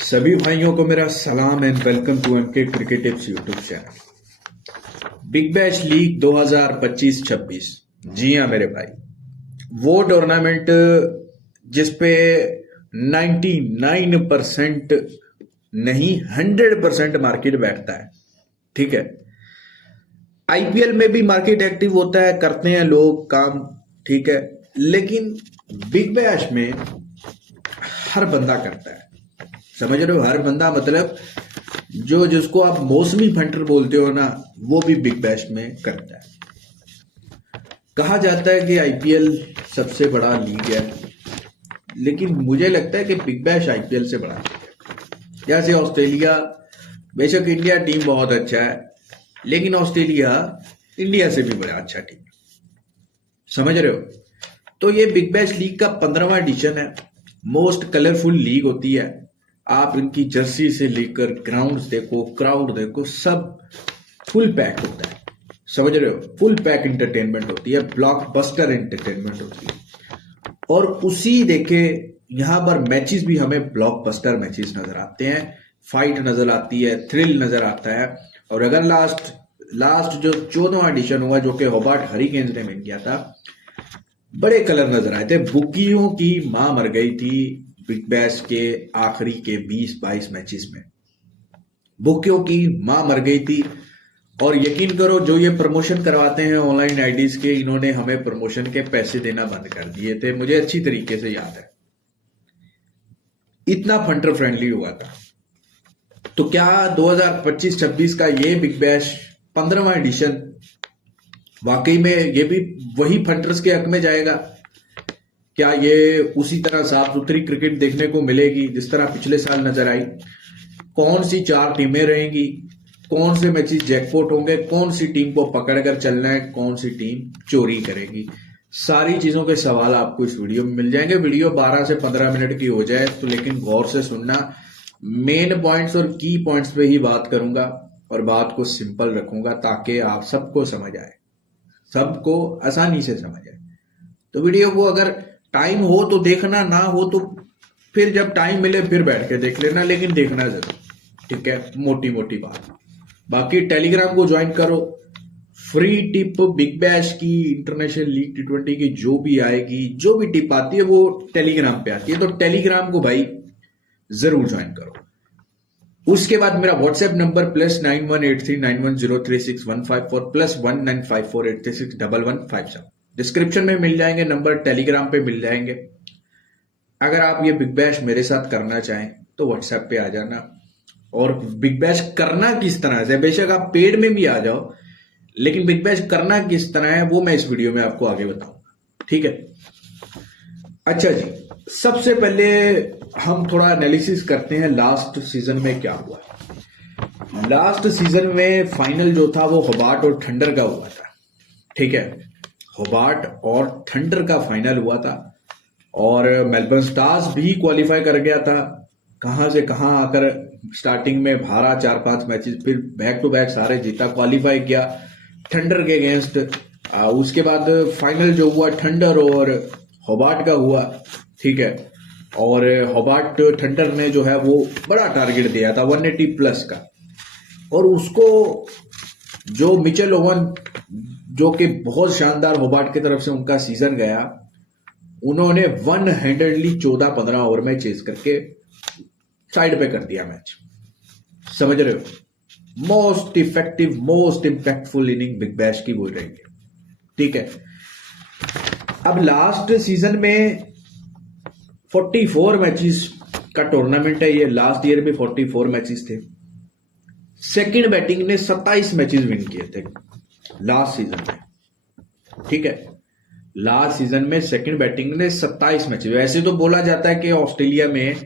सभी भाइयों को मेरा सलाम and welcome to MK cricket tips YouTube channel. Big bash league 2025-26। जी हाँ मेरे भाई, वो टूर्नामेंट जिसपे 99% नहीं 100% मार्केट बैठता है। ठीक है, आईपीएल में भी मार्केट एक्टिव होता है, करते हैं लोग काम, ठीक है, लेकिन बिग बैश में हर बंदा करता है। समझ रहे हो? हर बंदा मतलब जो जिसको आप मौसमी फंटर बोलते हो ना, वो भी बिग बैश में करता है। कहा जाता है कि आईपीएल सबसे बड़ा लीग है, लेकिन मुझे लगता है कि बिग बैश आईपीएल से बड़ा लीग है। जैसे ऑस्ट्रेलिया, बेशक इंडिया टीम बहुत अच्छा है, लेकिन ऑस्ट्रेलिया इंडिया से भी बड़ा अच्छा टीम है। समझ रहे हो? तो ये बिग बैश लीग का 15वां एडिशन है। मोस्ट कलरफुल लीग होती है। आप इनकी जर्सी से लेकर ग्राउंड देखो, क्राउड देखो, सब फुल पैक होता है। समझ रहे हो? फुल पैक इंटरटेनमेंट होती है, ब्लॉकबस्टर इंटरटेनमेंट होती है। और उसी देखे यहां पर मैचेस भी हमें ब्लॉकबस्टर मैचेस नजर आते हैं, फाइट नजर आती है, थ्रिल नजर आता है। और अगर लास्ट जो 14वां एडिशन हुआ, जो कि होबार्ट हरिकेन्स ने विन किया था, बड़े कलर नजर आए थे। बुकियों की मां मर गई थी बिग बैश के आखिरी के 20-22 मैचेस में। बुकियों की मां मर गई थी। और यकीन करो, जो ये प्रमोशन करवाते हैं ऑनलाइन आईडीज के, इन्होंने हमें प्रमोशन के पैसे देना बंद कर दिए थे। मुझे अच्छी तरीके से याद है, इतना फंटर फ्रेंडली हुआ था। तो क्या 2025-26 का ये बिग बैश 15वां एडिशन वाकई में ये भी वही फंटर्स के हक में जाएगा? क्या ये उसी तरह साफ सुथरी क्रिकेट देखने को मिलेगी जिस तरह पिछले साल नजर आई? कौन सी 4 टीमें रहेंगी, कौन से मैचेस जैकपॉट होंगे, कौन सी टीम को पकड़कर चलना है, कौन सी टीम चोरी करेगी, सारी चीजों के सवाल आपको इस वीडियो में मिल जाएंगे। वीडियो 12 से 15 मिनट की हो जाए तो लेकिन गौर से सुनना। मेन पॉइंट्स और की पॉइंट्स पे ही बात करूंगा और बात को सिंपल रखूंगा ताकि आप सबको समझ आए, सबको आसानी से समझ आए। तो वीडियो को अगर टाइम हो तो देखना, ना हो तो फिर जब टाइम मिले फिर बैठ के देख लेना, लेकिन देखना जरूर। ठीक है, मोटी मोटी बात। बाकी टेलीग्राम को ज्वाइन करो। फ्री टिप बिग बैश की, इंटरनेशनल लीग T20 की जो भी आएगी, जो भी टिप आती है वो टेलीग्राम पे आती है, तो टेलीग्राम को भाई जरूर ज्वाइन करो। उसके बाद मेरा व्हाट्सएप नंबर +918391036154 +195483611157 डिस्क्रिप्शन में मिल जाएंगे नंबर, टेलीग्राम पे मिल जाएंगे। अगर आप ये बिग बैश मेरे साथ करना चाहें तो व्हाट्सएप पे आ जाना। और बिग बैश करना किस तरह से, बेशक आप पेड में भी आ जाओ, लेकिन बिग बैश करना किस तरह है वो मैं इस वीडियो में आपको आगे बताऊंगा। ठीक है? अच्छा जी, सबसे पहले हम थोड़ा एनालिसिस करते हैं लास्ट सीजन में क्या हुआ। लास्ट सीजन में फाइनल जो था वो होबार्ट और थंडर का हुआ था। ठीक है, होबार्ट और थंडर का फाइनल हुआ था और मेलबर्न स्टार्स भी क्वालिफाई कर गया था। कहां से कहां आकर स्टार्टिंग में हारा 4-5 मैचेस, फिर बैक टू बैक सारे जीता, क्वालिफाई किया थंडर के अगेंस्ट। उसके बाद फाइनल जो हुआ थंडर और होबार्ट का हुआ। ठीक है, और होबार्ट थंडर ने जो है वो बड़ा टारगेट दिया था 180+ का, और उसको जो मिचेल ओवन, जो कि बहुत शानदार होबार्ट की तरफ से उनका सीजन गया, उन्होंने 100 14-15 ओवर में चेस करके साइड पे कर दिया मैच। समझ रहे हो? Most effective, most impactful inning big bash की वो रहेगी। ठीक है, अब लास्ट सीजन में 44 मैचेस का टूर्नामेंट है ये। लास्ट ईयर में 44 मैचेस थे। सेकंड बैटिंग ने 27 मैचेस विन किए थे लास्ट सीजन में। ठीक है, लास्ट सीजन में सेकंड बैटिंग ने 27 मैचेस। वैसे तो बोला जाता है कि ऑस्ट्रेलिया में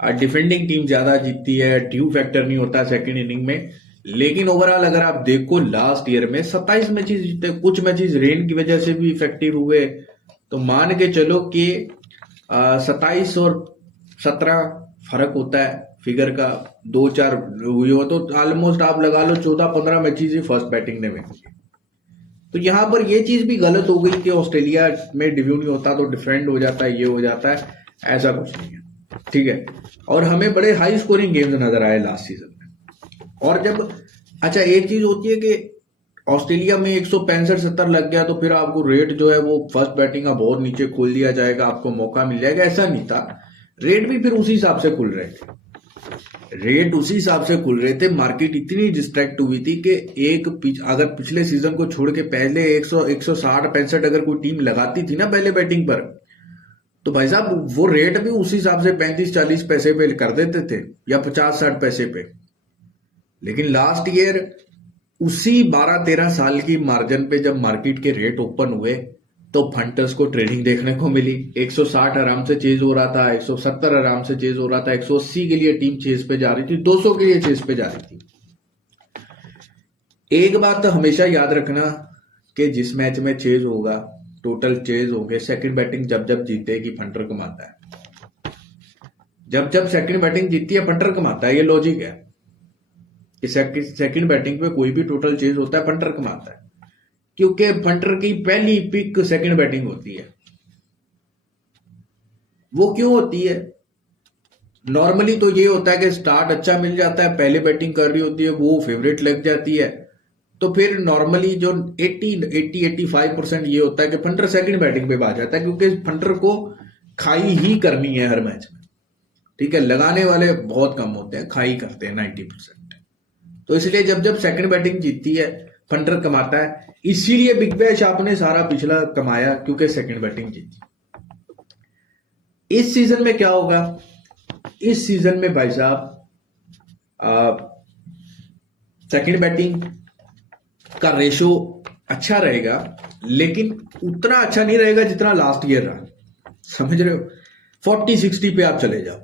डिफेंडिंग टीम ज्यादा जीतती है, ड्यू फैक्टर नहीं होता सेकंड इनिंग में, लेकिन ओवरऑल अगर आप देखो लास्ट ईयर में 27 मैचेस जीते। कुछ मैचेस रेन की वजह से भी इफेक्टिव हुए, तो मान के चलो कि 27 और 17 फर्क होता है फिगर का, 2-4 हुई हो तो ऑलमोस्ट आप लगा लो 14-15 मैचेस ही फर्स्ट बैटिंग ने विन किए। तो यहां पर यह चीज भी गलत हो गई कि ऑस्ट्रेलिया में डिब्यू नहीं होता तो डिफरेंट हो जाता है, ये हो जाता है। ऐसा कुछ नहीं है। ठीक है, और हमें बड़े हाई स्कोरिंग गेम्स नजर आए लास्ट सीजन में। और जब अच्छा एक चीज होती है कि ऑस्ट्रेलिया में 165-70 लग गया तो फिर आपको रेट जो है वो फर्स्ट बैटिंग का बहुत नीचे खोल दिया जाएगा, आपको मौका मिल जाएगा, ऐसा नहीं था। रेट भी फिर उसी हिसाब से खुल रहे थे, रेट उसी हिसाब से खुल रहे थे। मार्केट इतनी डिस्ट्रैक्ट हुई थी कि अगर पिछले सीजन को छोड़ के पहले 100 160 65 अगर कोई टीम लगाती थी ना पहले बैटिंग पर, तो भाई साहब वो रेट भी उसी हिसाब से 35-40 पैसे पे कर देते थे या 50-60 पैसे पे। लेकिन लास्ट ईयर उसी 12-13 साल की मार्जिन पे जब मार्केट के रेट ओपन हुए तो फंटर्स को ट्रेडिंग देखने को मिली। 160 आराम से चेज हो रहा था, 170 आराम से चेज हो रहा था, 180 के लिए टीम चेज पे जा रही थी, 200 के लिए चेज पे जा रही थी। एक बात तो हमेशा याद रखना कि जिस मैच में चेज होगा, टोटल चेज होंगे, सेकंड बैटिंग जब जब जीतेगी फंटर कमाता है। जब जब सेकंड बैटिंग जीतती है फंटर कमाता है, ये लॉजिक है कि सेकंड बैटिंग पे कोई भी टोटल चेज होता है फंटर कमाता है, क्योंकि फंटर की पहली पिक सेकंड बैटिंग होती है। वो क्यों होती है? नॉर्मली तो ये होता है कि स्टार्ट अच्छा मिल जाता है, पहले बैटिंग कर रही होती है, वो फेवरेट लग जाती है, तो फिर नॉर्मली जो 80-85% ये होता है कि फंटर सेकंड बैटिंग पे आ जाता है, क्योंकि फंटर को खाई ही करनी है हर मैच में। ठीक है, लगाने वाले बहुत कम होते हैं, खाई करते हैं 90%। तो इसलिए जब जब सेकंड बैटिंग जीतती है फंटर कमाता है। इसीलिए बिग बैश आपने सारा पिछला कमाया, क्योंकि सेकंड बैटिंग जीती। इस सीजन में क्या होगा? इस सीजन में भाई साहब सेकंड बैटिंग का रेशो अच्छा रहेगा, लेकिन उतना अच्छा नहीं रहेगा जितना लास्ट ईयर रहा। समझ रहे हो? 40-60 पे आप चले जाओ,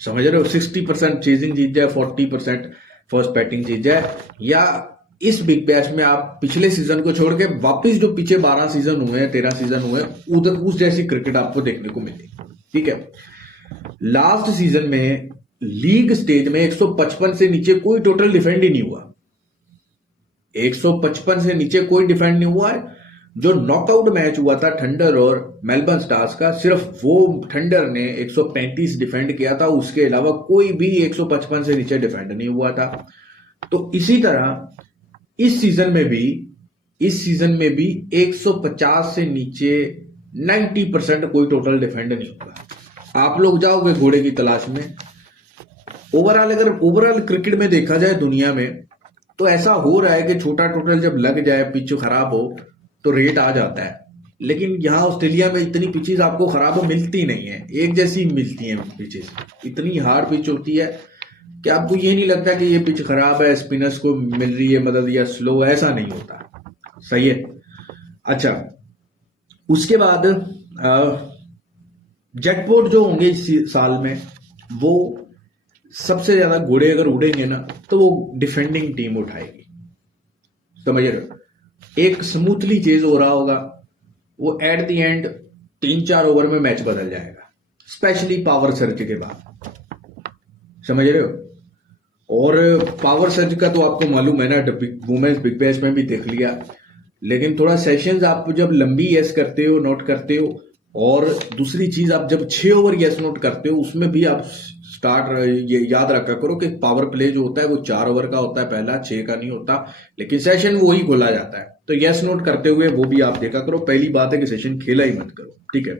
समझ रहे हो? 60% चेजिंग जीत जाए, 40% फर्स्ट बैटिंग जीत जाए, या इस बिग बैश में आप पिछले सीजन को छोड़ के वापिस जो पीछे 12 सीजन हुए हैं, 13 सीजन हुए हैं, उधर उस जैसी क्रिकेट आपको देखने को मिलेगी। ठीक है, लास्ट सीजन में लीग स्टेज में 155 से नीचे कोई टोटल डिफेंड ही नहीं हुआ। 155 से नीचे कोई डिफेंड नहीं हुआ है। जो नॉकआउट मैच हुआ था थंडर और मेलबर्न स्टार्स का, सिर्फ वो थंडर ने 135 डिफेंड किया था, उसके अलावा कोई भी 155 से नीचे डिफेंड नहीं हुआ था। तो इसी तरह इस सीजन में भी 150 से नीचे 90% कोई टोटल डिफेंड नहीं होगा। आप लोग जाओगे घोड़े की तलाश में। ओवरऑल क्रिकेट में देखा जाए दुनिया में, तो ऐसा हो रहा है कि छोटा टोटल जब लग जाए, पिच खराब हो, तो रेट आ जाता है। लेकिन यहाँ ऑस्ट्रेलिया में इतनी पिचेस आपको खराब मिलती नहीं है, एक जैसी मिलती हैं पिचेस। इतनी हार्ड पिच होती है कि आपको ये नहीं लगता कि ये पिच खराब है, स्पिनर्स को मिल रही है मदद या स्लो, ऐसा नहीं होता। सही है। अच्छा, उसके बाद जैकपॉट जो होंगे इस साल में, वो सबसे ज्यादा घोड़े अगर उड़ेंगे ना, तो वो डिफेंडिंग टीम उठाएगी। समझ रहे हो? एक स्मूथली चेज हो रहा होगा, वो एट द एंड 3-4 ओवर में मैच बदल जाएगा, स्पेशली पावर सर्ज के बाद। समझ रहे हो? और पावर सर्ज का तो आपको मालूम है ना, वुमेन्स बिग बैश में भी देख लिया। लेकिन थोड़ा सेशंस आप जब लंबी यस करते हो, नोट करते हो, और दूसरी चीज आप जब 6 ओवर यस नोट करते हो, उसमें भी आप ये याद रखा करो कि पावर प्ले जो होता है वो 4 ओवर का होता है, पहला 6 का नहीं होता, लेकिन सेशन वो ही खोला जाता है। तो यस नोट करते हुए वो भी आप देखा करो। पहली बात है कि सेशन खेला ही मत करो। ठीक है।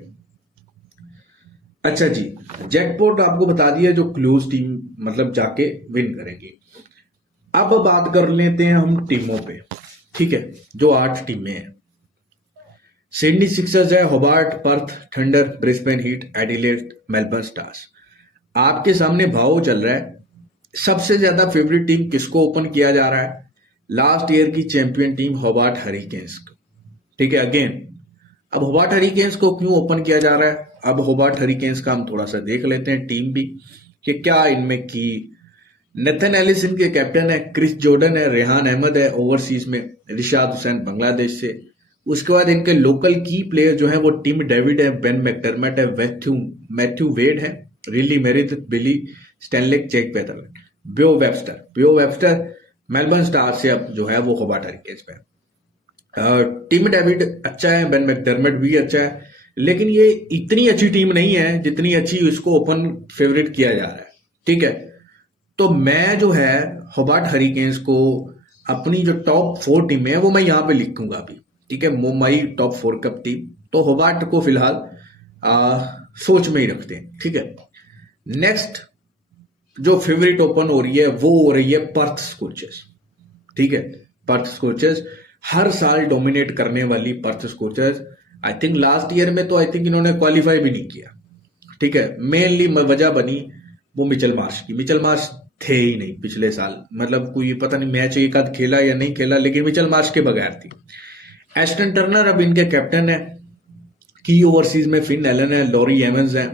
अच्छा जी, जैकपॉट आपको बता दिया जो क्लोज टीम मतलब जाके विन करेंगी। अब बात कर लेते हैं हम टीमों पे। ठीक है, जो 8 टीमें हैं, सिडनी सिक्सर्स है, Hobart, Perth, thunder, Brisbane heat, Adelaide, Melbourne stars. आपके सामने भाव चल रहा है। सबसे ज्यादा फेवरेट टीम किसको ओपन किया जा रहा है? लास्ट ईयर की चैंपियन टीम होबार्ट हरिकेन्स को। ठीक है, अगेन अब होबार्ट हरिकेन्स को क्यों ओपन किया जा रहा है? अब होबार्ट हरिकेन्स का हम थोड़ा सा देख लेते हैं टीम भी कि क्या इनमें की। नेथन एलिस इनके कैप्टन है, क्रिस जॉर्डन है, रेहान अहमद है ओवरसीज में, रिशाद हुसैन बांग्लादेश से। उसके बाद इनके लोकल की प्लेयर जो है वो टिम डेविड है, बेन मैकडर्मट है, मैथ्यू वेड है, रिली मेरिथ, बिली स्टैनलेक, जैक वेदरलैंड, बियो वेब्स्टर मेलबर्न स्टार्स से अब जो है वो होबार्ट हरिकेन्स पे। टिम डेविड अच्छा है, बेन मैकडर्मट भी अच्छा है, लेकिन ये इतनी अच्छी टीम नहीं है जितनी अच्छी इसको ओपन फेवरेट किया जा रहा है। ठीक है, तो मैं जो है होबार्ट हरिकेन्स को अपनी जो टॉप 4 टीमें हैं वो मैं यहाँ पे लिखूंगा अभी। ठीक है, मुंबई टॉप 4 कप टीम, तो होबार्ट को फिलहाल सोच में ही रखते हैं। ठीक है, नेक्स्ट जो फेवरेट ओपन हो रही है वो हो रही है पर्थ स्कॉचर्स। ठीक है, पर्थ स्कॉचर्स हर साल डोमिनेट करने वाली Perth scorchers. I think last year में तो आई थिंक इन्होंने क्वालिफाई भी नहीं किया। ठीक है, मेनली वजह बनी वो मिचेल मार्श की। मिचेल मार्श थे ही नहीं पिछले साल, मतलब कोई पता नहीं मैच एक आध खेला या नहीं खेला, लेकिन मिचेल मार्श के बगैर थी। एस्टन टर्नर अब इनके कैप्टन है। की ओवरसीज में फिन एलन है, लॉरी एवंस है,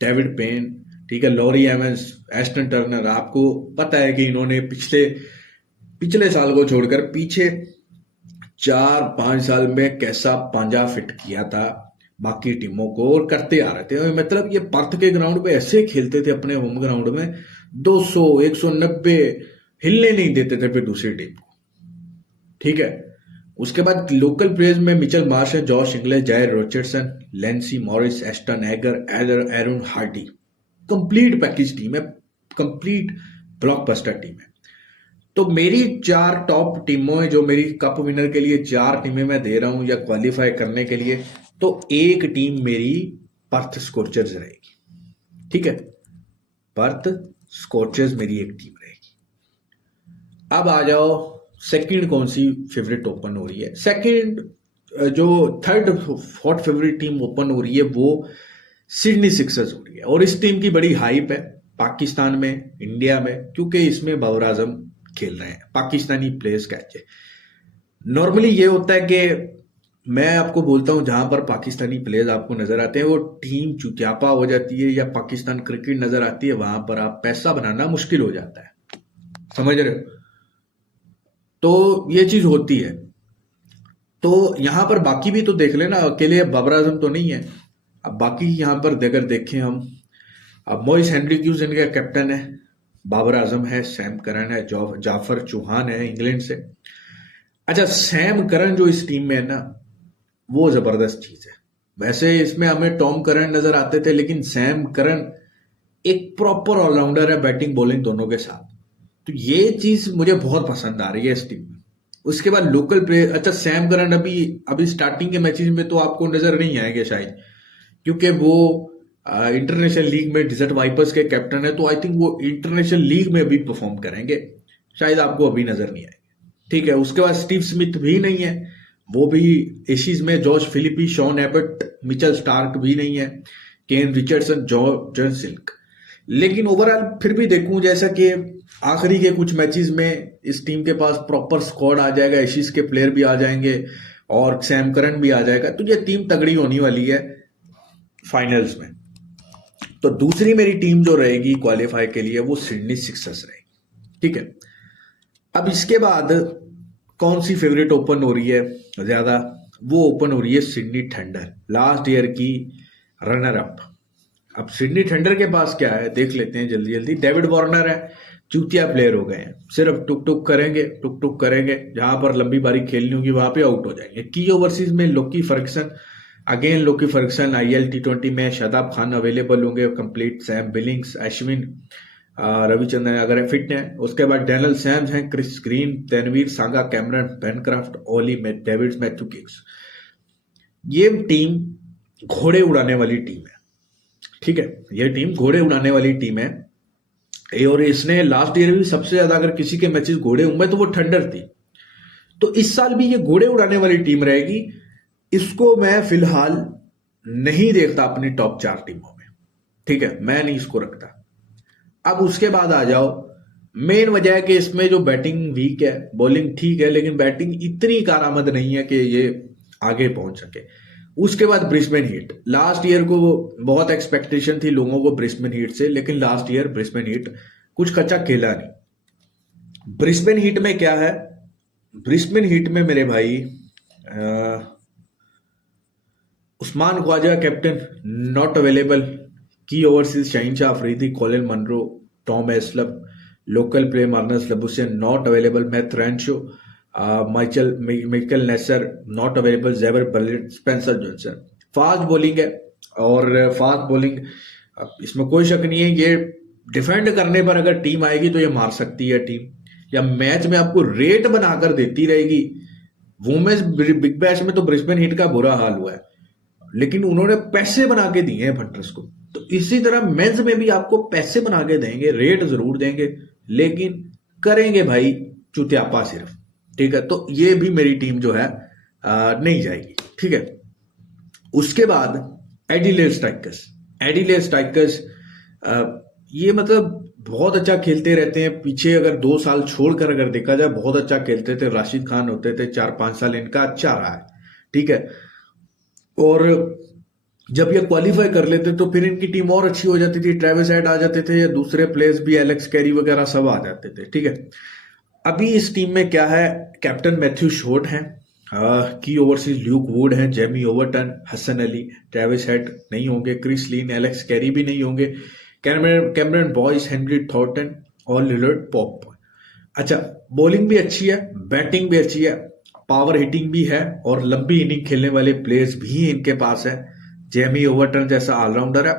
डेविड पेन। ठीक है, लॉरी एवंस, एस्टन टर्नर, आपको पता है कि इन्होंने पिछले साल को छोड़कर पीछे 4-5 साल में कैसा पांजा फिट किया था बाकी टीमों को और करते आ रहे थे। मतलब ये पर्थ के ग्राउंड पे ऐसे खेलते थे अपने होम ग्राउंड में, 200 190 हिलने नहीं देते थे फिर दूसरी टीम को। ठीक है, उसके बाद लोकल प्लेयर्स में मिचेल मार्श है, Josh Inglis, Jhye Richardson, Lance Morris, Ashton Agar, Aaron Hardie. Complete package team है, कंप्लीट ब्लॉकबस्टर टीम है। तो मेरी 4 टॉप टीमों, जो मेरी कप विनर के लिए 4 टीमें मैं दे रहा हूं या क्वालिफाई करने के लिए, तो एक टीम मेरी पर्थ स्कॉचर्स रहेगी। ठीक है, पर्थ स्कॉचर्स मेरी एक टीम रहेगी। अब आ जाओ सेकंड कौन सी फेवरेट ओपन हो रही है। सेकंड जो third fourth favourite team open हो रही है वो सिडनी सिक्सर्स हो रही है। और इस टीम की बड़ी हाइप है पाकिस्तान में, इंडिया में, क्योंकि इसमें बाबर आजम खेल रहे हैं, पाकिस्तानी प्लेयर्स कैच है। नॉर्मली ये होता है कि मैं आपको बोलता हूं जहां पर पाकिस्तानी प्लेयर्स आपको नजर आते हैं वो टीम चुतियापा हो जाती है या पाकिस्तान क्रिकेट नजर आती है, वहां पर आप पैसा बनाना मुश्किल हो जाता है। समझ रहे हो? तो ये चीज होती है। तो यहां पर बाकी भी तो देख लेना, अकेले बाबर आजम तो नहीं है। अब बाकी यहां पर अगर देखें हम, अब मोइस हेनरिक्यूज इनका कैप्टन है, बाबर आजम है, सैम करन है, जाफर चौहान है इंग्लैंड से। अच्छा, सैम करन जो इस टीम में है ना वो जबरदस्त चीज है। वैसे इसमें हमें टॉम करन नजर आते थे, लेकिन सैम करन एक प्रॉपर ऑलराउंडर है, बैटिंग बॉलिंग दोनों के साथ। तो ये चीज मुझे बहुत पसंद आ रही है इस टीम में। उसके बाद लोकल प्लेयर, अच्छा सैम करन अभी स्टार्टिंग के मैचेस में तो आपको नजर नहीं आएंगे शायद, क्योंकि वो इंटरनेशनल लीग में डिजर्ट वाइपर्स के कैप्टन है, तो आई थिंक वो इंटरनेशनल लीग में भी परफॉर्म करेंगे, शायद आपको अभी नजर नहीं आएंगे। ठीक है, उसके बाद स्टीव स्मिथ भी नहीं है, वो भी एशीज में, Josh Philippe, Sean Abbott, Mitchell Starc भी नहीं है, केन रिचर्डसन, जॉर्जन सिल्क। लेकिन ओवरऑल फिर भी देखूं जैसा कि आखिरी के कुछ मैचेस में इस टीम के पास प्रॉपर स्क्वाड आ जाएगा, एशीज के प्लेयर भी आ जाएंगे और सैम करन भी आ जाएगा, तो ये टीम तगड़ी होने वाली है फाइनल्स में। तो दूसरी मेरी टीम जो रहेगी क्वालिफाई के लिए वो सिडनी सिक्सर्स रहेगी। ठीक है, अब इसके बाद कौन सी फेवरेट ओपन हो रही है ज्यादा, वो ओपन हो रही है सिडनी थंडर, लास्ट ईयर की रनर अप। अब सिडनी थंडर के पास क्या है देख लेते हैं जल्दी जल्दी। डेविड वार्नर है, चूतिया प्लेयर हो गए हैं, सिर्फ टुक टुक करेंगे, जहां पर लंबी बारी खेलनी होगी वहां पे आउट हो जाएंगे। की ओवरसीज में Lockie Ferguson, again Lockie Ferguson, IL T20 में शादाब खान अवेलेबल होंगे complete, Sam Billings, Ashwin, Ravichandran अगर फिट हैं। उसके बाद डैनियल सैम्स हैं, क्रिस ग्रीन, तनवीर सांगा, कैमरन बेनक्राफ्ट, ओली डेविड, मैथ्यू किंग्स। ये टीम घोड़े उड़ाने वाली टीम है। ठीक है, ये टीम घोड़े उड़ाने वाली टीम है, और इसने लास्ट ईयर भी सबसे ज्यादा अगर किसी के मैचेस घोड़े उड़े तो वो थंडर थी। तो इस साल भी ये घोड़े उड़ाने वाली टीम रहेगी। इसको मैं फिलहाल नहीं देखता अपनी टॉप 4 टीमों में। ठीक है, मैं नहीं इसको रखता। अब उसके बाद आ जाओ, मेन वजह है कि इसमें जो बैटिंग वीक है, बॉलिंग ठीक है, लेकिन बैटिंग इतनी कारआमद नहीं है कि ये आगे पहुंच सके। उसके बाद ब्रिस्बेन हीट, लास्ट ईयर को बहुत एक्सपेक्टेशन थी लोगों को ब्रिस्बेन हीट से, लेकिन लास्ट ईयर ब्रिस्बेन हीट कुछ कच्चा खेला नहीं। ब्रिस्बेन हीट में क्या है, ब्रिस्बेन हीट में मेरे भाई Usman Khawaja captain not available, की overseas Shaheen Shah Afridi, Colin Munro, Tom एस्लब, local player Marnus Labuschagne not available, Matt Renshaw, Michael Neser not available, Xavier Bartlett, Spencer Johnson. Fast bowling है, और फास्ट बॉलिंग इसमें कोई शक नहीं है, ये डिफेंड करने पर अगर टीम आएगी तो ये मार सकती है टीम, या मैच में आपको रेट बनाकर देती रहेगी। वुमेन्स बिग बैश में तो ब्रिस्बेन हिट का बुरा हाल हुआ है, लेकिन उन्होंने पैसे बना के दिए हैं हंटर्स को। तो इसी तरह मेंस में भी आपको पैसे बना के देंगे, रेट जरूर देंगे, लेकिन करेंगे भाई चुतियापा सिर्फ। ठीक है, तो ये भी मेरी टीम जो है नहीं जाएगी। ठीक है, उसके बाद एडिलेड स्ट्राइकर्स। एडिलेड स्ट्राइकर्स ये मतलब बहुत अच्छा खेलते रहते हैं। पीछे अगर 2 साल छोड़कर अगर देखा जाए, बहुत अच्छा खेलते थे। राशिद खान होते थे, 4-5 साल इनका अच्छा रहा है। ठीक है, और जब ये क्वालिफाई कर लेते तो फिर इनकी टीम और अच्छी हो जाती थी। ट्रेविस हेड आ जाते थे, या दूसरे प्लेयर्स भी, एलेक्स कैरी वगैरह सब आ जाते थे। ठीक है, अभी इस टीम में क्या है, कैप्टन मैथ्यू शॉर्ट हैं, की ओवरसीज ल्यूक वुड हैं, Jamie Overton, Hasan Ali, Travis Head नहीं होंगे, क्रिस लीन, एलेक्स कैरी भी नहीं होंगे, कैमरन बॉयस, हेनरी थॉर्टन और लिलर्ड पॉप। अच्छा, बॉलिंग भी अच्छी है, बैटिंग भी अच्छी है, पावर हिटिंग भी है, और लंबी इनिंग खेलने वाले प्लेयर्स भी इनके पास है। जेमी ओवरटन जैसा ऑलराउंडर है।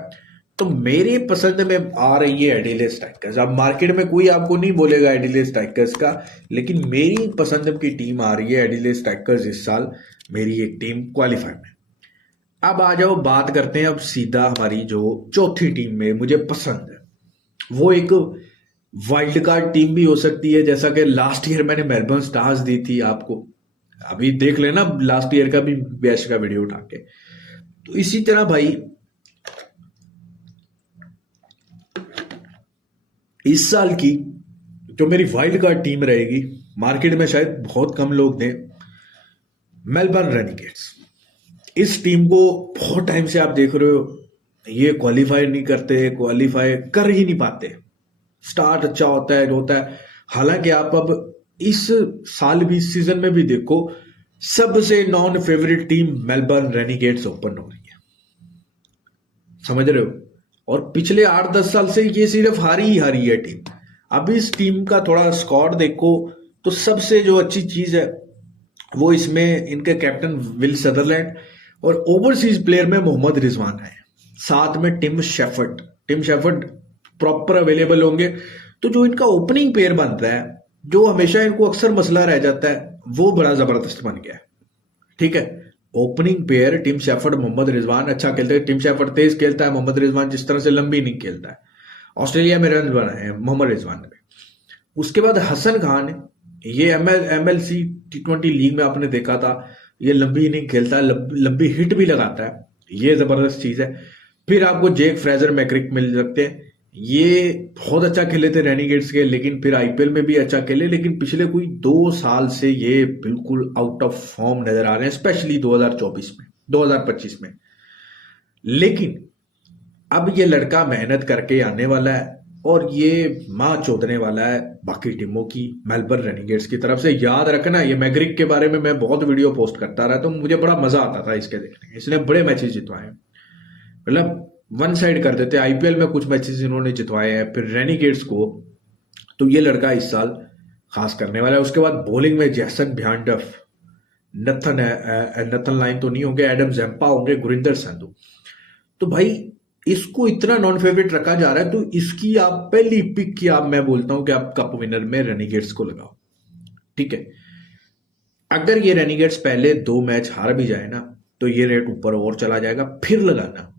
तो मेरी पसंद में आ रही है एडिलेड स्ट्राइकर्स। अब मार्केट में कोई आपको नहीं बोलेगा एडिलेड स्ट्राइकर्स का, लेकिन मेरी पसंद की टीम आ रही है एडिलेड स्ट्राइकर्स इस साल, मेरी एक टीम क्वालिफाई में। अब आ जाओ, बात करते हैं अब सीधा हमारी जो चौथी टीम में मुझे पसंद है, वो एक वाइल्ड कार्ड टीम भी हो सकती है, जैसा कि लास्ट ईयर मैंने मेलबर्न स्टार्स दी थी आपको। अभी देख लेना लास्ट ईयर का भी बैश का वीडियो उठा के। तो इसी तरह भाई इस साल की जो मेरी वाइल्ड कार्ड टीम रहेगी, मार्केट में शायद बहुत कम लोग दें, मेलबर्न रेनिगेट्स। इस टीम को बहुत टाइम से आप देख रहे हो, ये क्वालिफाई नहीं करते, क्वालिफाई कर ही नहीं पाते। स्टार्ट अच्छा होता है। हालांकि आप अब इस साल भी, इस सीजन में भी देखो, सबसे non favourite team Melbourne Renegades open हो रही है, समझ रहे हो। और पिछले 8-10 साल से ये सिर्फ हारी ही हारी है टीम। अब इस टीम का थोड़ा स्क्वाड देखो, तो सबसे जो अच्छी चीज है वो इसमें इनके कैप्टन विल सदरलैंड, और ओवरसीज प्लेयर में मोहम्मद रिजवान है, साथ में टिम शेफर्ड प्रॉपर अवेलेबल होंगे। तो जो इनका ओपनिंग पेयर बनता है, जो हमेशा इनको अक्सर मसला रह जाता है, वो बड़ा जबरदस्त बन गया है। ठीक है, opening pair Tim Shepherd, Mohammad Rizwan अच्छा खेलते हैं। टिम शेफर्ड तेज खेलता है, मोहम्मद रिजवान जिस तरह से लंबी इनिंग खेलता है। ऑस्ट्रेलिया में रन बनाए हैं मोहम्मद रिजवान ने। उसके बाद हसन खान, ये MLC T20 लीग में आपने देखा था, ये लंबी इनिंग खेलता है, लंबी हिट भी लगाता है, ये जबरदस्त चीज है। फिर आपको जेक फ्रेजर मैक्रिक मिल सकते हैं, ये बहुत अच्छा खेले थे रेनिगेट्स के, लेकिन फिर IPL में भी अच्छा खेले, लेकिन पिछले कोई 2 साल से ये बिल्कुल आउट ऑफ फॉर्म नजर आ रहे हैं, स्पेशली 2025 में। लेकिन अब ये लड़का मेहनत करके आने वाला है, और ये मां चोदने वाला है बाकी टीमों की, मेलबर्न रेनिगेट्स की तरफ से। याद रखना, ये मैग्रिक के बारे में मैं बहुत वीडियो पोस्ट करता रहा, तो मुझे बड़ा मजा आता था इसके देखने में। इसने बड़े मैचेस जितवाए, मतलब वन साइड कर देते। IPL में कुछ मैचेस इन्होंने जितवाए हैं, फिर रेनिगेट्स को। तो ये लड़का इस साल खास करने वाला है। उसके बाद बॉलिंग में जैसन भ्यानडफ, नथन लाइन तो नहीं होंगे, एडम जैम्पा होंगे, गुरिंदर संधू। तो भाई इसको इतना नॉन फेवरेट रखा जा रहा है, तो इसकी आप पहली पिक की मैं बोलता हूं कि आप कप विनर में रेनिगेट्स को लगाओ। ठीक है, अगर ये रेनिगेट्स पहले 2 मैच हार भी जाए ना, तो ये रेट ऊपर और चला जाएगा। फिर लगाना,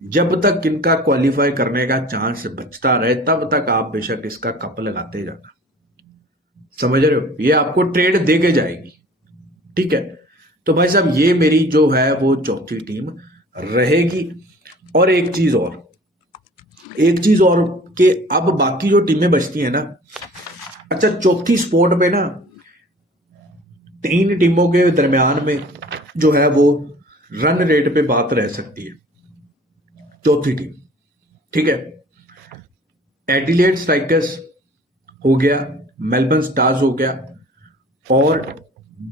जब तक इनका क्वालिफाई करने का चांस बचता रहे, तब तक आप बेशक इसका कप लगाते जाना, समझ रहे हो। ये आपको ट्रेड दे के जाएगी। ठीक है, तो भाई साहब ये मेरी जो है वो चौथी टीम रहेगी। और एक चीज और कि अब बाकी जो टीमें बचती हैं ना, अच्छा चौथी स्पॉट पे ना 3 टीमों के दरमियान में जो है वो रन रेट पे बात रह सकती है। चौथी टीम, ठीक है, एडिलेड स्ट्राइकर्स हो गया, मेलबर्न स्टार्स हो गया, और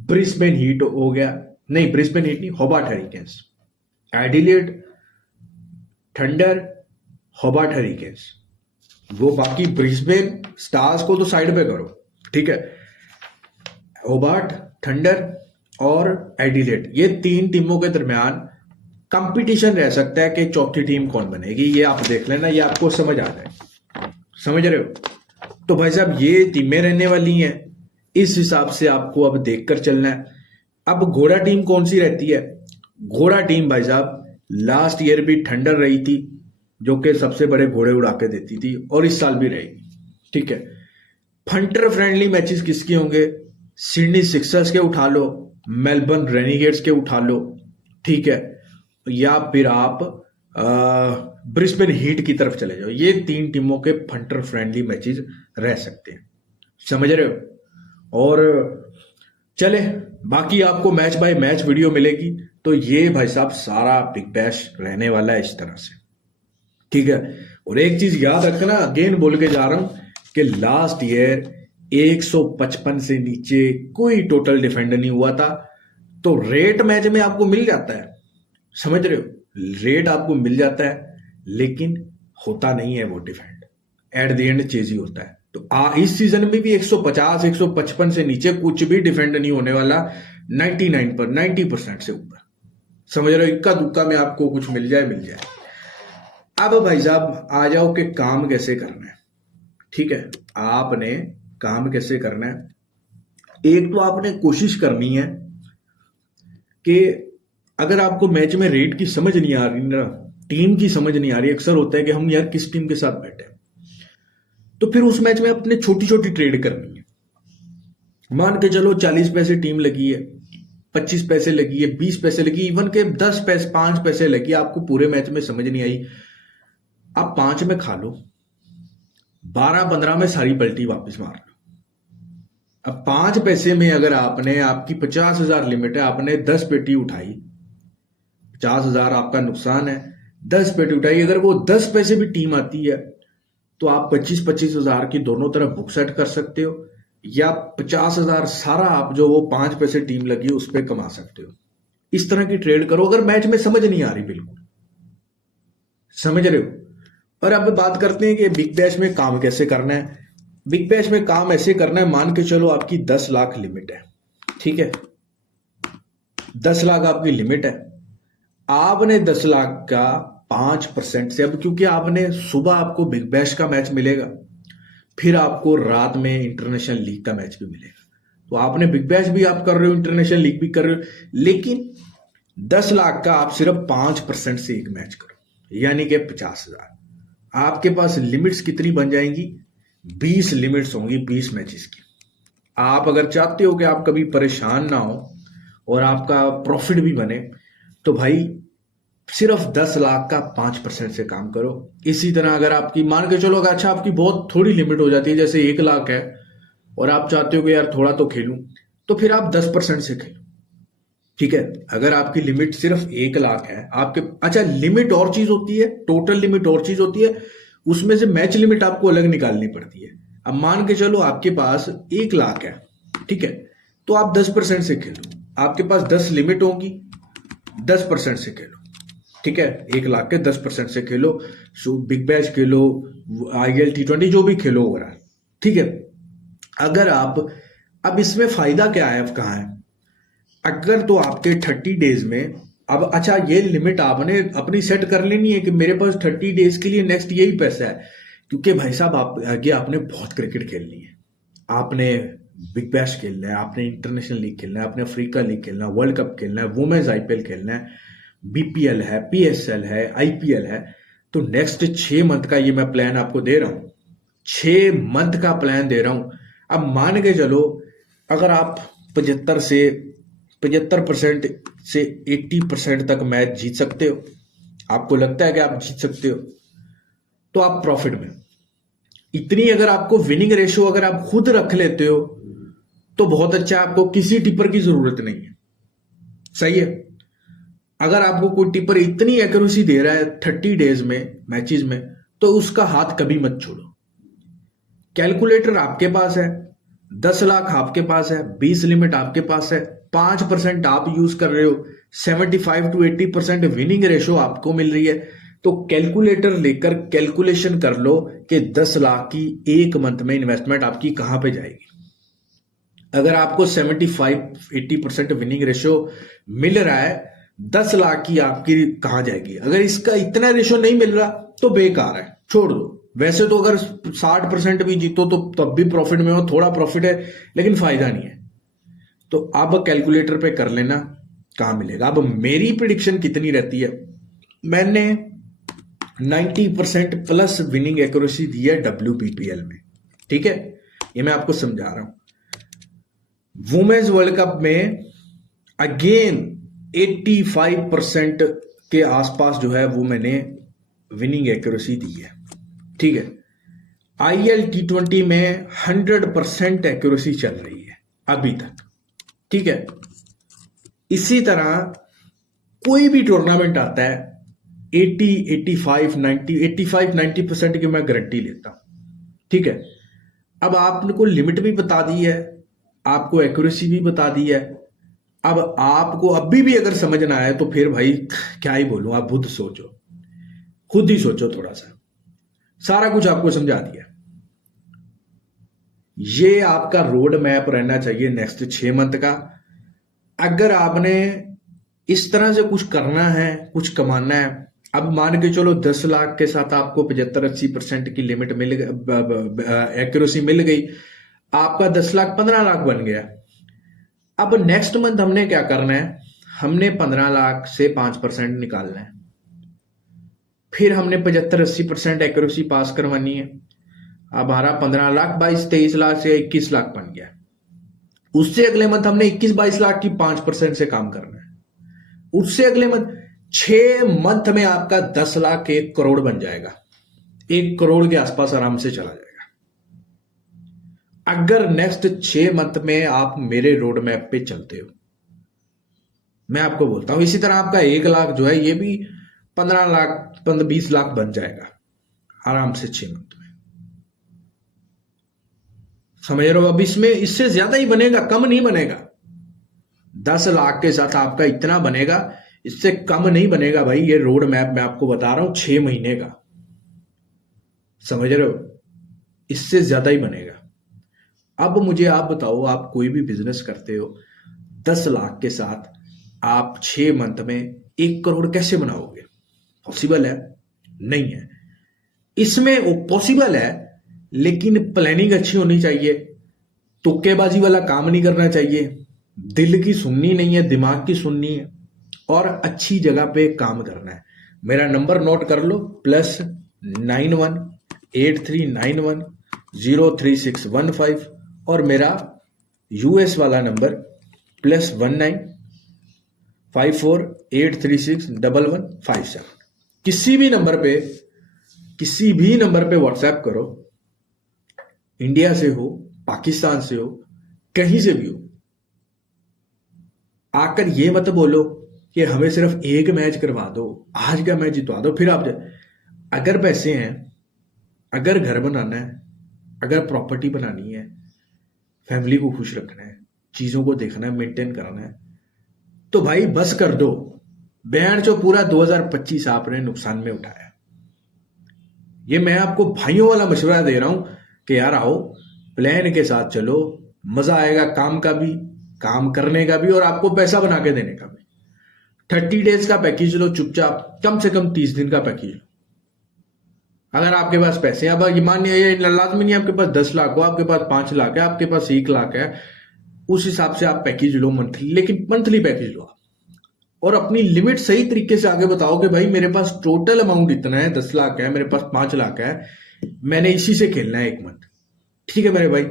ब्रिस्बेन हीट हो गया, नहीं ब्रिस्बेन हीट नहीं, Hobart hurricanes. Adelaide, thunder, Hobart hurricanes, वो बाकी ब्रिस्बेन स्टार्स को तो साइड पे करो। ठीक है, होबार्ट, थंडर, और एडिलेड, ये 3 टीमों के दरमियान कंपटीशन रह सकता है कि चौथी टीम कौन बनेगी। ये आप देख लेना, ये आपको समझ आ जाए, समझ रहे हो। तो भाई साहब ये टीमें रहने वाली हैं, इस हिसाब से आपको अब देखकर चलना है। अब घोड़ा टीम कौन सी रहती है? घोड़ा टीम भाई साहब लास्ट ईयर भी थंडर रही थी, जो कि सबसे बड़े घोड़े उड़ा के देती थी, और इस साल भी रहेगी। ठीक है, फंटर फ्रेंडली मैचेस किसके होंगे? सिडनी सिक्सर्स के उठा लो, मेलबर्न रेनिगेट्स के उठा लो, ठीक है, या फिर आप ब्रिस्बेन हीट की तरफ चले जाओ। ये 3 टीमों के फंटर फ्रेंडली मैचेस रह सकते हैं, समझ रहे हो। और चले, बाकी आपको मैच बाय मैच वीडियो मिलेगी। तो ये भाई साहब सारा बिग बैश रहने वाला है इस तरह से, ठीक है। और एक चीज याद रखना, अगेन बोल के जा रहा हूं कि लास्ट ईयर 155 से नीचे कोई टोटल डिफेंड नहीं हुआ था। तो रेट मैच में आपको मिल जाता है, समझ रहे हो, रेट आपको मिल जाता है, लेकिन होता नहीं है वो डिफेंड, एट द एंड चेजी होता है। तो इस सीजन में भी 150 155 से नीचे कुछ भी डिफेंड नहीं होने वाला, 90% से ऊपर, समझ रहे हो। इक्का दुक्का में आपको कुछ मिल जाए मिल जाए। अब भाई साहब आ जाओ कि काम कैसे करना है, ठीक है। आपने काम कैसे करना है, एक तो आपने कोशिश करनी है कि अगर आपको मैच में रेट की समझ नहीं आ रही ना, टीम की समझ नहीं आ रही, अक्सर होता है कि हम यार किस टीम के साथ बैठे, तो फिर उस मैच में अपने छोटी छोटी ट्रेड करनी है। मान के चलो 40 पैसे टीम लगी है, 25 पैसे लगी है, 20 पैसे लगी, इवन के 10 पैसे 5 पैसे लगी, आपको पूरे मैच में समझ नहीं आई, आप 5 में खा लो, 12-15 में सारी पलटी वापस मार लो। अब 5 पैसे में अगर आपने, आपकी 50,000 लिमिट है, आपने 10 पेटी उठाई, 50,000 आपका नुकसान है, 10 पेटी उठाई, अगर वो 10 पैसे भी टीम आती है तो आप 25,000 की दोनों तरफ बुक सेट कर सकते हो, या 50,000 सारा आप जो वो 5 पैसे टीम लगी उस पर कमा सकते हो। इस तरह की ट्रेड करो अगर मैच में समझ नहीं आ रही, बिल्कुल समझ रहे हो। और अब बात करते हैं कि बिग बैश में काम कैसे करना है। बिग बैश में काम ऐसे करना है, मान के चलो आपकी 10 लाख लिमिट है, ठीक है, 10 लाख आपकी लिमिट है, आपने 10 लाख का 5% से, अब क्योंकि आपने सुबह आपको बिग बैश का मैच मिलेगा, फिर आपको रात में इंटरनेशनल लीग का मैच भी मिलेगा, तो आपने बिग बैश भी आप कर रहे हो, इंटरनेशनल लीग भी कर रहे हो, लेकिन 10 लाख का आप सिर्फ 5% से एक मैच करो, यानी कि 50,000। आपके पास लिमिट्स कितनी बन जाएंगी? 20 लिमिट्स होंगी 20 मैचेस की। आप अगर चाहते हो कि आप कभी परेशान ना हो और आपका प्रॉफिट भी बने, तो भाई सिर्फ 10 लाख का 5% से काम करो। इसी तरह अगर आपकी, मान के चलो अच्छा आपकी बहुत थोड़ी लिमिट हो जाती है, जैसे 1 लाख है और आप चाहते हो कि यार थोड़ा तो खेलूं, तो फिर आप 10% से खेलो, ठीक है। अगर आपकी लिमिट सिर्फ 1 लाख है आपके, अच्छा लिमिट और चीज होती है, टोटल लिमिट और चीज होती है, उसमें से मैच लिमिट आपको अलग निकालनी पड़ती है। अब मान के चलो आपके पास 1 लाख है, ठीक है, तो आप 10% से खेलो, आपके पास 10 लिमिट होगी, 10% से खेलो, ठीक है, 1 लाख के 10% से खेलो, सो बिग बैश खेलो, IPL T20 जो भी खेलो हो रहा है, ठीक है। अगर आप, अब इसमें फायदा क्या है, अब कहाँ है, अगर तो आपके 30 डेज में, अब अच्छा ये लिमिट आपने अपनी सेट कर लेनी है कि मेरे पास 30 डेज के लिए नेक्स्ट यही पैसा है, क्योंकि भाई साहब आप आगे आपने बहुत क्रिकेट खेलनी है, आपने बिग बैश खेलना है, आपने इंटरनेशनल लीग खेलना है, आपने अफ्रीका लीग खेलना है, वर्ल्ड कप खेलना है, वुमेन्स IPL खेलना है, BPL है, PSL है, IPL है। तो नेक्स्ट 6 मंथ का ये मैं प्लान आपको दे रहा हूं, 6 मंथ का प्लान दे रहा हूं। अब मान के चलो अगर आप 75% से 80% तक मैच जीत सकते हो, आपको लगता है कि आप जीत सकते हो, तो आप प्रॉफिट में, इतनी अगर आपको विनिंग रेशियो अगर आप खुद रख लेते हो तो बहुत अच्छा, आपको किसी टिपर की जरूरत नहीं है, सही है। अगर आपको कोई टिपर इतनी एक्यूरेसी दे रहा है 30 डेज में मैचेस में, तो उसका हाथ कभी मत छोड़ो। कैलकुलेटर आपके पास है, 10 लाख आपके पास है, 20 लिमिट आपके पास है, 5% आप यूज कर रहे हो, 75 to 80% विनिंग रेशो आपको मिल रही है, तो कैलकुलेटर लेकर कैलकुलेशन कर लो कि 10 लाख की 1 मंथ में इन्वेस्टमेंट आपकी कहां पे जाएगी। अगर आपको 75-80% विनिंग रेशियो मिल रहा है, 10 लाख की आपकी कहां जाएगी? अगर इसका इतना रेशियो नहीं मिल रहा तो बेकार है, छोड़ दो। वैसे तो अगर 60% भी जीतो तो तब भी प्रॉफिट में हो, थोड़ा प्रॉफिट है लेकिन फायदा नहीं है। तो अब कैलकुलेटर पे कर लेना कहां मिलेगा। अब मेरी प्रिडिक्शन कितनी रहती है, मैंने 90% प्लस विनिंग एक्यूरेसी दी है WPPL में, ठीक है। ये मैं आपको समझा रहा हूं। वुमेन्स वर्ल्ड कप में अगेन 85% के आसपास जो है वो मैंने विनिंग एक्यूरेसी दी है, ठीक है। IL T20 में 100% एक्यूरेसी चल रही है अभी तक, ठीक है। इसी तरह कोई भी टूर्नामेंट आता है 80, 85, 90, 85-90% की मैं गारंटी लेता हूं, ठीक है। अब आपको लिमिट भी बता दी है, आपको एक्यूरेसी भी बता दी है। अब आपको अभी भी अगर समझ ना आए तो फिर भाई क्या ही बोलूं, आप खुद सोचो, खुद ही सोचो थोड़ा सा। सारा कुछ आपको समझा दिया। ये आपका रोड मैप रहना चाहिए नेक्स्ट 6 मंथ का। अगर आपने इस तरह से कुछ करना है, कुछ कमाना है, अब मान के चलो 10 लाख के साथ आपको 75-80% की लिमिट मिल एक्यूरेसी मिल गई, आपका 10 लाख 15 लाख बन गया। अब नेक्स्ट मंथ हमने क्या करना है, हमने 15 लाख से 5% निकालना है। फिर हमने 75-80% एक्यूरेसी पास करवानी है। अब हमारा 15 लाख 22-23 लाख से 21 लाख बन गया। उससे अगले मंथ हमने 21-22 लाख की 5% से काम करना है। उससे अगले मंथ 6 मंथ में आपका 10 लाख 1 करोड़ बन जाएगा, 1 करोड़ के आसपास आराम से चला जाएगा अगर नेक्स्ट 6 मंथ में आप मेरे रोड मैप पे चलते हो। मैं आपको बोलता हूं इसी तरह आपका 1 लाख जो है ये भी 15 लाख 20 लाख बन जाएगा आराम से 6 मंथ में, समझ रहे हो। अब इसमें इससे ज्यादा ही बनेगा, कम नहीं बनेगा। 10 लाख के साथ आपका इतना बनेगा, इससे कम नहीं बनेगा भाई। ये रोड मैप मैं आपको बता रहा हूं 6 महीने का, समझ रहे हो, इससे ज्यादा ही बनेगा। अब मुझे आप बताओ, आप कोई भी बिजनेस करते हो, 10 लाख के साथ आप 6 मंथ में 1 करोड़ कैसे बनाओगे? पॉसिबल है? नहीं है। इसमें वो पॉसिबल है लेकिन प्लानिंग अच्छी होनी चाहिए, तुक्केबाजी वाला काम नहीं करना चाहिए, दिल की सुननी नहीं है, दिमाग की सुननी है, और अच्छी जगह पे काम करना है। मेरा नंबर नोट कर लो, +918391031615, और मेरा US वाला नंबर +195483611157। किसी भी नंबर पे व्हाट्सएप करो, इंडिया से हो, पाकिस्तान से हो, कहीं से भी हो। आकर ये मत बोलो कि हमें सिर्फ एक मैच करवा दो, आज का मैच जितवा दो, फिर आप अगर पैसे हैं, अगर घर बनाना है, अगर प्रॉपर्टी बनानी है, फैमिली को खुश रखना है, चीजों को देखना है, मेंटेन करना है, तो भाई बस कर दो। बैंड जो पूरा 2025 आपने नुकसान में उठाया। ये मैं आपको भाइयों वाला मशवरा दे रहा हूं कि यार आओ, प्लान के साथ चलो, मजा आएगा, काम का भी, काम करने का भी, और आपको पैसा बना के देने का भी। 30 डेज का पैकेज लो चुपचाप, कम से कम 30 दिन का पैकेज लो। अगर आपके पास पैसे हैं, अब मानिए लाजमी नहीं आपके पास 10 लाख हो, आपके पास 5 लाख है, आपके पास 1 लाख है, उस हिसाब से आप पैकेज लो मंथली, लेकिन मंथली पैकेज लो आप, और अपनी लिमिट सही तरीके से आगे बताओ कि भाई मेरे पास टोटल अमाउंट इतना है, 10 लाख है, मेरे पास 5 लाख है, मैंने इसी से खेलना है 1 मंथ। ठीक है मेरे भाई,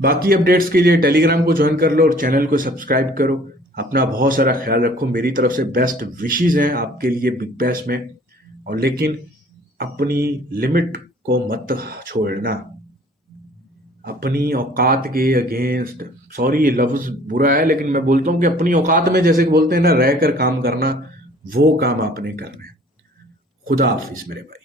बाकी अपडेट्स के लिए टेलीग्राम को ज्वाइन कर लो और चैनल को सब्सक्राइब करो। अपना बहुत सारा ख्याल रखो, मेरी तरफ से बेस्ट विशेस हैं आपके लिए बिग बैश में, और लेकिन अपनी लिमिट को मत छोड़ना, अपनी औकात के अगेंस्ट, सॉरी ये लफ्ज बुरा है लेकिन मैं बोलता हूं कि अपनी औकात में, जैसे कि बोलते हैं ना, रहकर काम करना, वो काम आपने करना है। खुदा हाफिज मेरे भाई।